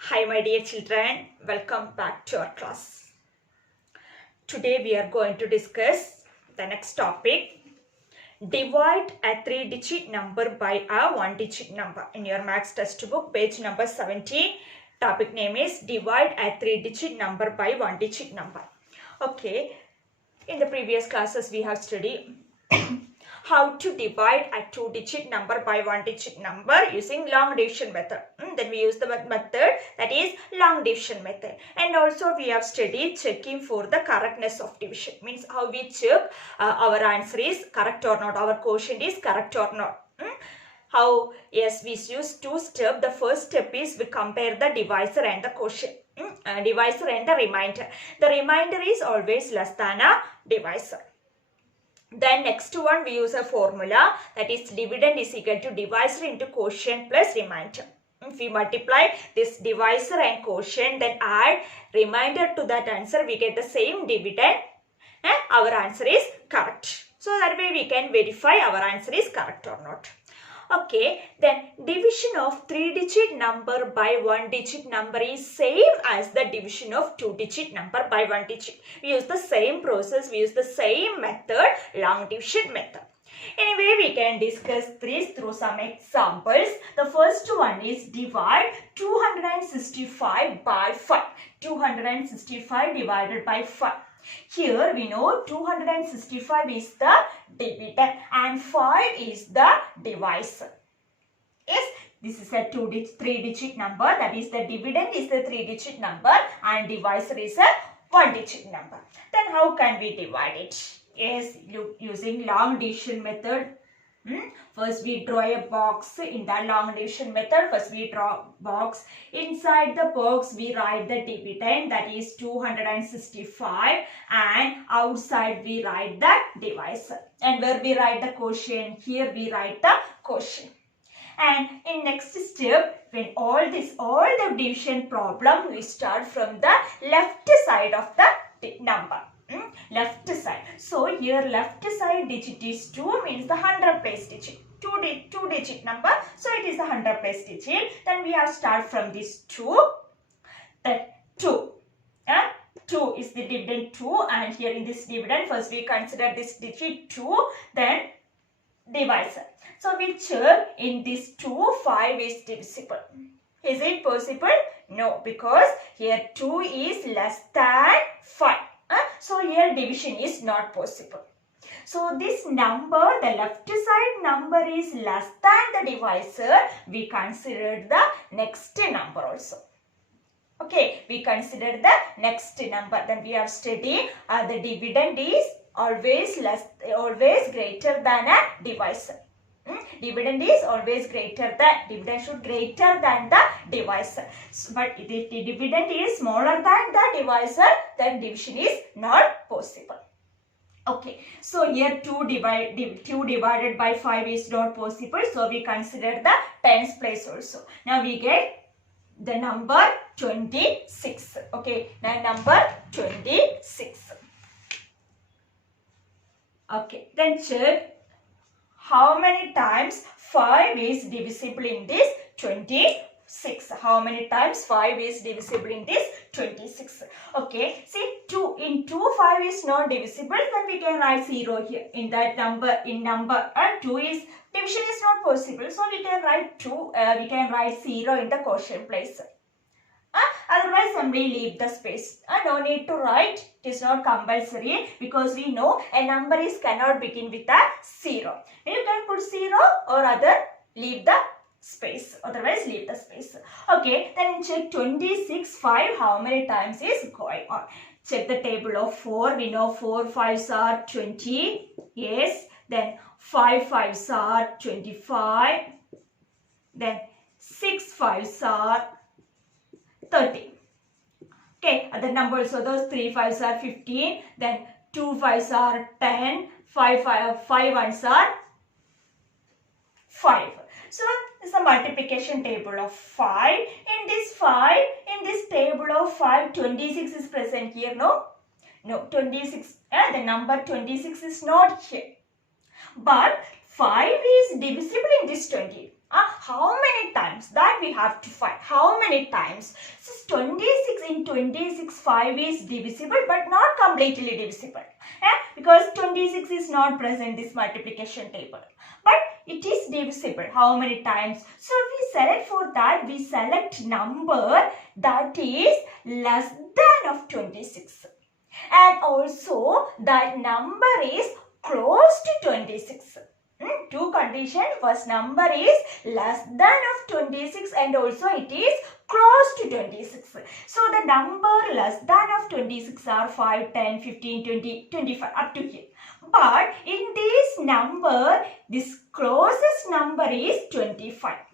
Hi my dear children, welcome back to our class. Today we are going to discuss the next topic. Divide a 3-digit number by a 1-digit number. In your maths textbook, page number 70, topic name is Divide a 3-digit number by 1-digit number. Okay, in the previous classes we have studied how to divide a 2-digit number by 1-digit number using long division method. Then we use the method that is long division method. And also we have studied checking for the correctness of division. Means how we check our answer is correct or not, our quotient is correct or not. How? Yes, we use two steps. The first step is we compare the divisor and the quotient. Divisor and the remainder. The remainder is always less than a divisor. Then next one we use a formula that is dividend is equal to divisor into quotient plus remainder. If we multiply this divisor and quotient, then add remainder to that answer, we get the same dividend and our answer is correct. So that way we can verify our answer is correct or not. Okay, then division of 3-digit number by 1-digit number is same as the division of 2-digit number by 1 digit. We use the same process, we use the same method, long division method. Anyway, we can discuss this through some examples. The first one is divide 265 by 5. 265 divided by 5. Here we know 265 is the dividend and 5 is the divisor. Yes, this is a 3-digit number, that is the dividend is the 3-digit number and divisor is a 1-digit number. Then how can we divide it? Yes, using long division method. First we draw a box in the long division method. First we draw box. Inside the box we write the dividend, that is 265, and outside we write the divisor. And where we write the quotient? Here we write the quotient. And in next step, when all the division problem, we start from the left side of the number. Left side. So here left side digit is 2, means the 100 place digit. 2-digit number. So it is the 100 place digit. Then we have start from this 2. Then 2. 2 is the dividend 2, and here in this dividend first we consider this digit 2, then divisor. So we check in this 2, 5 is divisible. Is it possible? No, because here 2 is less than 5. So here division is not possible. So this number, the left side number is less than the divisor. We consider the next number also. Okay, we consider the next number. Then we have studied the dividend is always greater than a divisor. Dividend is always greater than, dividend should greater than the divisor. But if the dividend is smaller than the divisor, then division is not possible. Okay, so here 2 divided by 5 is not possible. So we consider the tens place also. Now we get the number 26. Okay, now number 26. Okay, then check how many times 5 is divisible in this 26. How many times 5 is divisible in this 26? Okay, see 2 in 2 5 is not divisible, then we can write 0 here in that number, and 2 is division is not possible, so we can write 2, we can write 0 in the quotient place. Otherwise simply leave the space. No need to write. It is not compulsory, because we know a number cannot begin with a 0. You can put 0 or other leave the space. Otherwise leave the space. Okay, then check 26 5 how many times is going on. Check the table of 4. We know 4 5s are 20. Yes. Then 5 5s are 25. Then 6 5s are 30. Okay, other numbers, so those 3 5s are 15, then 2 5s are 10, 5 1s are 5. So this is the multiplication table of 5. In this table of 5, 26 is present here, no? No, 26, the number 26 is not here. But 5 is divisible in this 20. How many times? That we we have to find how many times. So 26 in 26, 5 is divisible but not completely divisible. Because 26 is not present in this multiplication table. But it is divisible. How many times? So we select for that, we select number that is less than of 26. And also that number is close to 26. Two conditions. First, number is less than of 26 and also it is close to 26. So the number less than of 26 are 5, 10, 15, 20, 25 up to here. But in this number, this closest number is 25.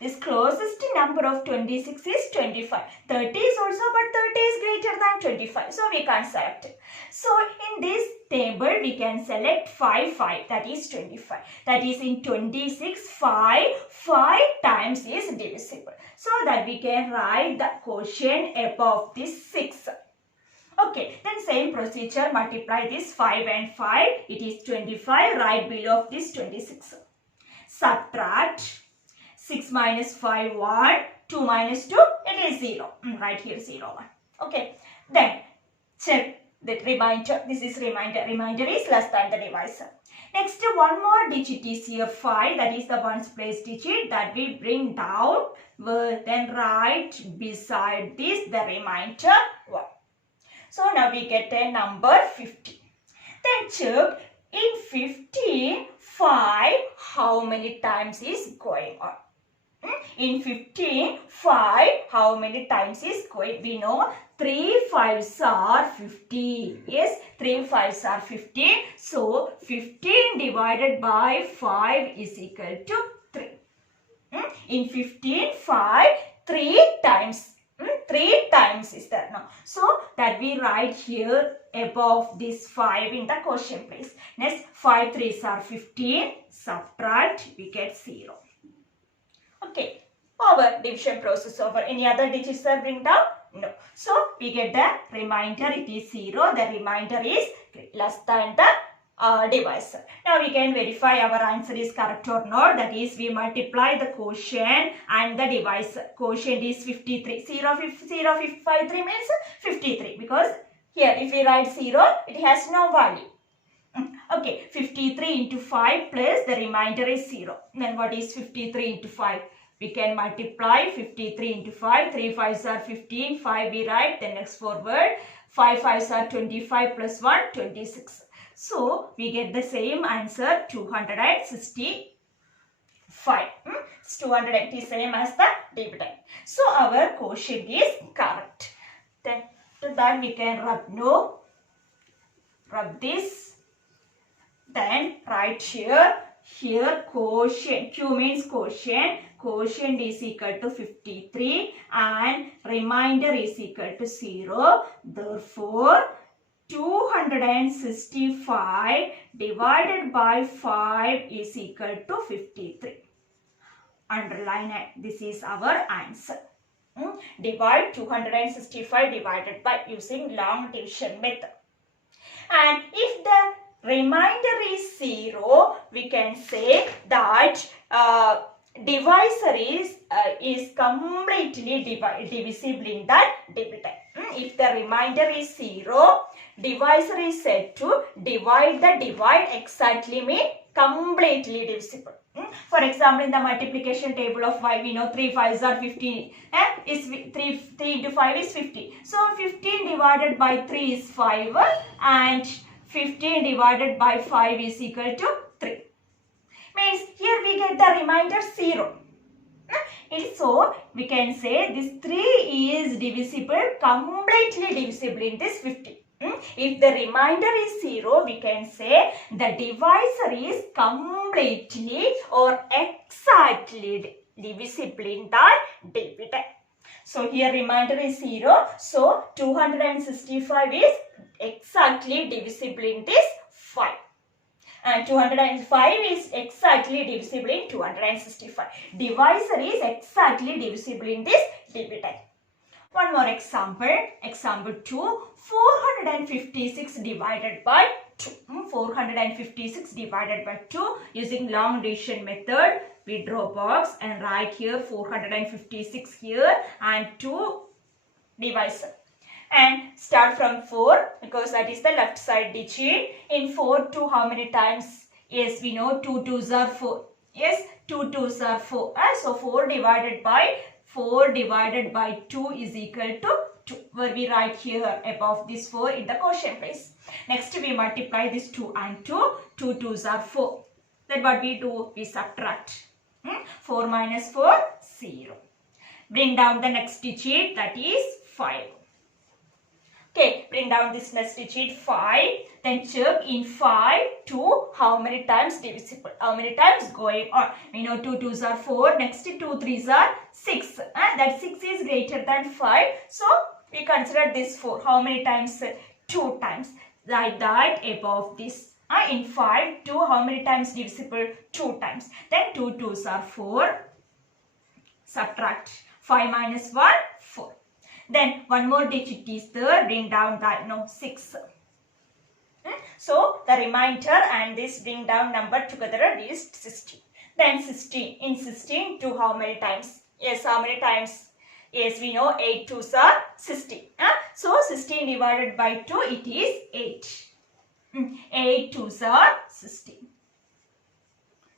This closest number of 26 is 25. 30 is also, but 30 is greater than 25. So we can't select it. So in this table, we can select 5, 5. That is 25. That is in 26, 5 times is divisible. So that we can write the quotient above this 6. Okay, then same procedure, multiply this 5 and 5. It is 25 right below this 26. Subtract 6 minus 5, 1. 2 minus 2, it is 0. Right here 0, 1. Okay, then check the remainder. This is remainder. Remainder is less than the divisor. Next, one more digit is here 5. That is the ones place digit that we bring down. Then write beside this the remainder 1. So now we get a number 50. Then check in 15, 5 how many times is going on. In 15, 5 how many times is going? We know 3 5s are 50. Yes, 3 5s are 50. So 15 divided by 5 is equal to 3. In 15, 5, 3 times. 3 times is there now. So that we write here above this 5 in the quotient place. Next, 5 3s are 15. Subtract, we get 0. Okay, our division process over. Any other digits are bring down? No. So we get the remainder, it is 0. The remainder is less than the divisor. Now we can verify our answer is correct or not. That is, we multiply the quotient and the divisor. Quotient is 53. 0, 53 means 53. Because here if we write 0, it has no value. Okay, 53 into 5 plus the remainder is 0. Then what is 53 into 5? We can multiply 53 into 5. 3 5s are 15. 5 we write. Then next forward. 5 5s are 25 plus 1, 26. So we get the same answer 265. It's 280 same as the dividend. So our quotient is correct. Then to that we can rub this. Then write here quotient. Q means quotient. Quotient is equal to 53 and remainder is equal to 0. Therefore, 265 divided by 5 is equal to 53. Underline it. This is our answer. Divide 265 divided by using long division method. And if the remainder is 0, we can say that divisor is completely divisible in that dividend. If the remainder is 0, divisor is said to divide the divide exactly mean completely divisible. For example, in the multiplication table of 5, we know 3 5s are 15. Is 3 into 5 is 50. So 15 divided by 3 is 5 and 15 divided by 5 is equal to 3. Means here we get the remainder 0. So we can say this 3 is divisible, completely divisible in this 50. If the remainder is 0, we can say the divisor is completely or exactly divisible in the dividend. So here remainder is 0. So 265 is exactly divisible in this 5. And 205 is exactly divisible in 265. Divisor is exactly divisible in this dividend. One more example. Example 2. 456 divided by 2. 456 divided by 2 using long division method. we draw box and write here 456 here and 2 divisor. And start from 4 because that is the left side digit. In 4, 2 how many times? Yes, we know 2 2s are 4. Yes, 2 2s are 4. So 4 divided by 2 is equal to 2. Where we write here above this 4 in the quotient place. Next we multiply this 2 and 2. 2 2s are 4. Then what we do? We subtract. 4 minus 4, 0. Bring down the next digit, that is 5. Okay, bring down this next digit 5. Then check in 5, 2, how many times divisible? How many times going on? We know 2 2s are 4. Next 2 3s are 6. That 6 is greater than 5. So, we consider this 4. How many times? 2 times. Like that above this. In 5, 2 how many times divisible? 2 times. Then 2 2s are 4. Subtract. 5 minus 1, 4. Then one more digit is there. Bring down that, 6. So the remainder and this bring down number together is 16. Then 16. In 16, 2 how many times? Yes, how many times? Yes, we know 8 2s are 16. So 16 divided by 2, it is 8. 8 2s are 16.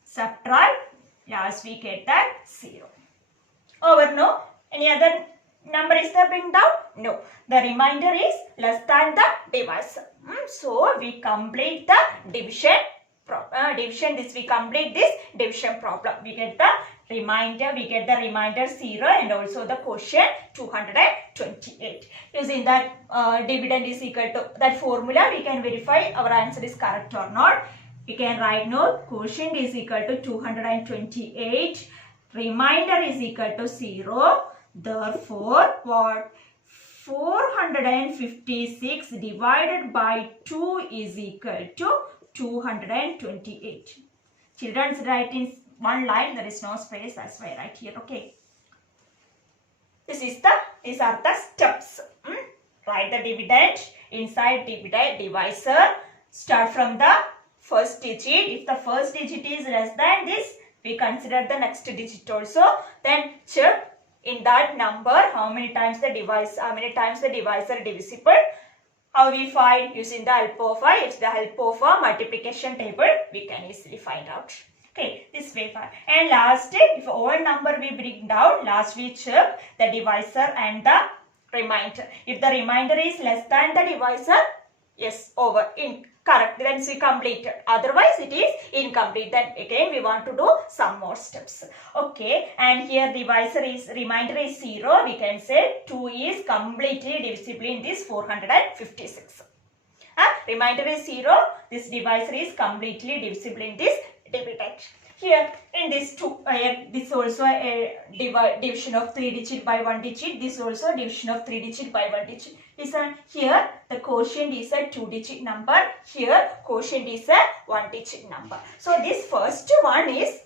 Subtract. Last we get that 0. Over, no? Any other number is there bring down? No. The remainder is less than the divisor. So we complete the division problem. We complete this division problem. We get the remainder 0 and also the quotient 228. Using that dividend is equal to that formula, we can verify our answer is correct or not. We can write quotient is equal to 228. Remainder is equal to 0. Therefore, what? 456 divided by 2 is equal to 228. Children, write in one line. There is no space. That's why I write here. Okay. These are the steps. Write the dividend inside divisor. Start from the first digit. If the first digit is less than this, we consider the next digit also. Then check in that number how many times the divisor divisible. How we find? Using the help of a multiplication table, we can easily find out. Okay, this way find. And last, if all number we bring down, last we check the divisor and the remainder. If the remainder is less than the divisor, yes, over, correct, then we completed. Otherwise, it is incomplete. Then again, we want to do some more steps. Okay, and here remainder is 0. We can say 2 is completely divisible in this 456. Remainder is 0. This divisor is completely divisible in this dividend. Here in this 2, this also a division of 3 digit by 1 digit. This also division of 3 digit by 1 digit. Here the quotient is a 2 digit number. Here quotient is a 1 digit number. So this first one is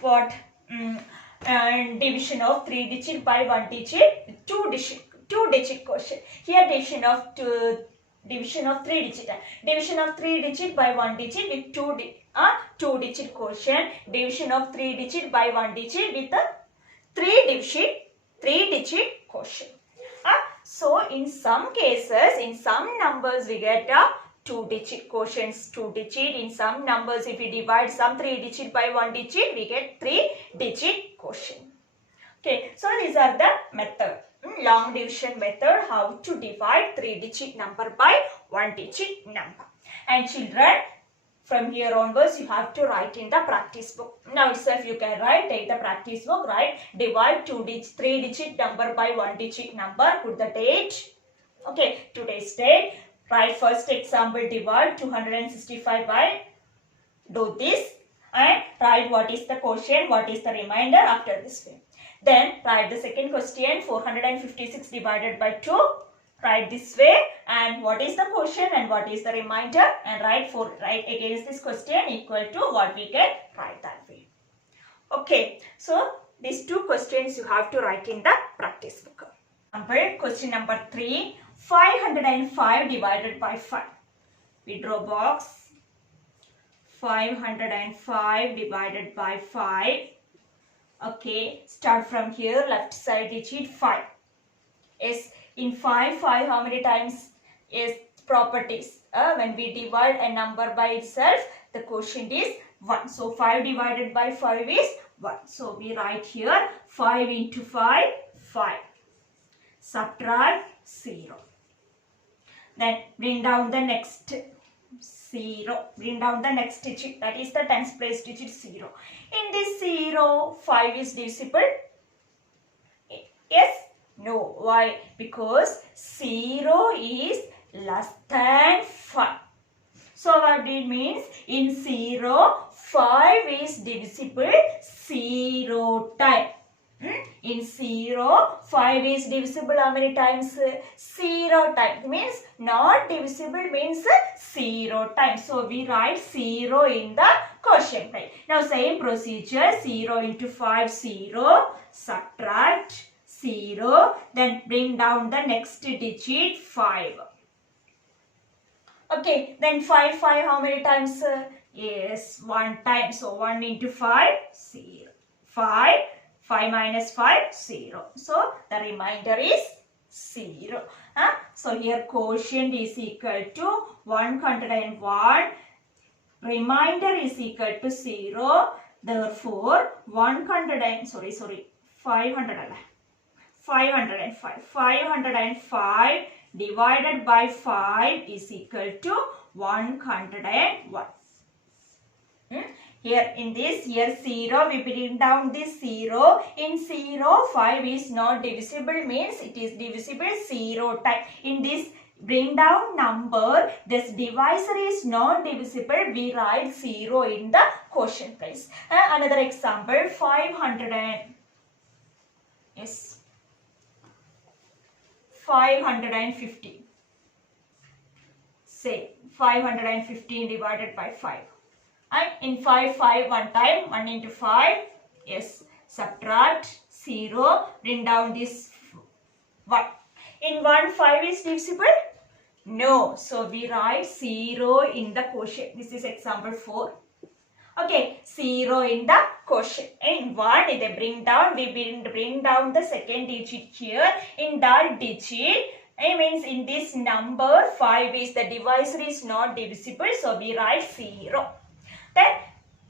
what? Division of 3 digit by 1 digit, 2 digit quotient. Here division of 3 digit. Division of 3 digit by 1 digit with 2 digit quotient. Division of 3 digit by 1 digit with a 3 digit quotient. So in some cases, in some numbers we get a 2 digit quotients 2 digit. In some numbers, if we divide some 3 digit by 1 digit, we get 3 digit quotient. Okay, so these are the method. Long division method, how to divide 3 digit number by 1 digit number. And children, from here onwards, you have to write in the practice book. Now itself you can write, take the practice book, write, divide 3 digit number by 1 digit number, put the date. Okay, today's date. Write first example, divide 265 by, do this, and write what is the quotient, what is the remainder after this way. Then write the second question, 456 divided by 2. Write this way, and what is the quotient and what is the remainder, and write against this question equal to what we get, write that way. Okay, so these 2 questions you have to write in the practice book. Question number 3, 505 divided by 5. We draw box. 505 divided by 5. Okay, start from here, left side digit 5. Yes, in 5 how many times? Yes, properties. When we divide a number by itself, the quotient is 1. So 5 divided by 5 is 1. So we write here 5 into 5, 5. Subtract 0. Then bring down the next 0. Bring down the next digit, that is the tens place digit 0. In this 0, 5 is divisible? Yes? No. Why? Because 0 is less than 5. So what it means? In 0, 5 is divisible 0 times. In 0, 5 is divisible how many times? 0 times. Means not divisible means 0 times. So we write 0 in the quotient place. Now same procedure, 0 into 5, 0. Subtract 0. Then bring down the next digit 5. Okay, then 5 how many times? Yes, 1 time. So 1 into 5, 0. 5. 5 minus 5, 0. So the remainder is 0. So here quotient is equal to 101. Remainder is equal to 0. Therefore 505 divided by 5 is equal to 101. Here in this, here 0, we bring down this 0. In 0, 5 is not divisible, means it is divisible 0 times. In this bring down number, this divisor is not divisible, we write 0 in the quotient place. Another example, 515. Say 515 divided by 5. And in 5 1 time, 1 into 5, yes, subtract 0, bring down this 1. In 1, 5 is divisible? No. So we write 0 in the quotient. This is example 4. Okay, 0 in the quotient. In 1, they bring down, we bring down the second digit here. In that digit, it means in this number, 5 is the divisor is not divisible. So we write 0. Then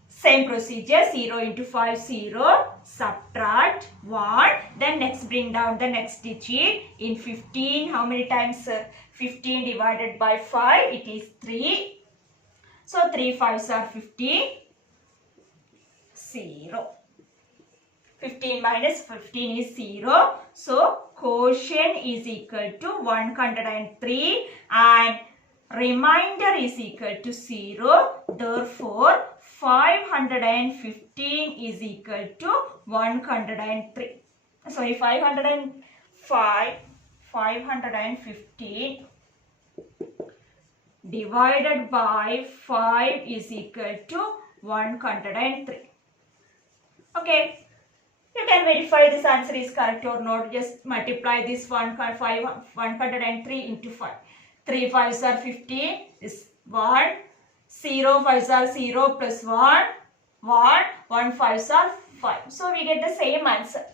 same procedure, 0 into 5, 0, subtract 1. Then next bring down the next digit. In 15, how many times? 15 divided by 5, it is 3. So 3 5s are 15, 0. 15 minus 15 is 0. So quotient is equal to 103 and remainder is equal to 0. Therefore, 515 is equal to 103. Sorry, 515 divided by 5 is equal to 103. Okay. You can verify this answer is correct or not. Just multiply this 103 into 5. 3 5s are 15 is 1. 0 5s are 0 plus 1. 1 5s are 5. So we get the same answer.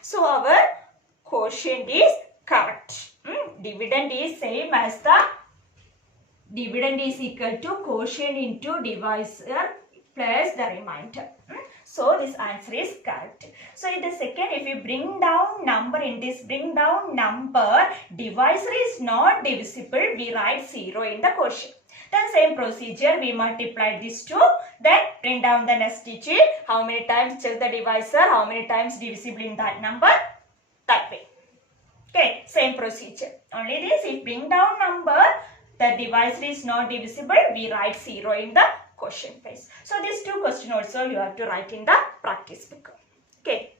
So our quotient is correct. Dividend is same as the dividend is equal to quotient into divisor plus the remainder. So this answer is correct. So in the second, if you bring down number, in this bring down number, divisor is not divisible, we write 0 in the quotient. Then same procedure, we multiply these two, then bring down the next digit. How many times check the divisor, how many times divisible in that number, that way. Okay, same procedure. Only this, if bring down number, the divisor is not divisible, we write 0 in the quotient place. So these two questions also you have to write in the practice book. Okay.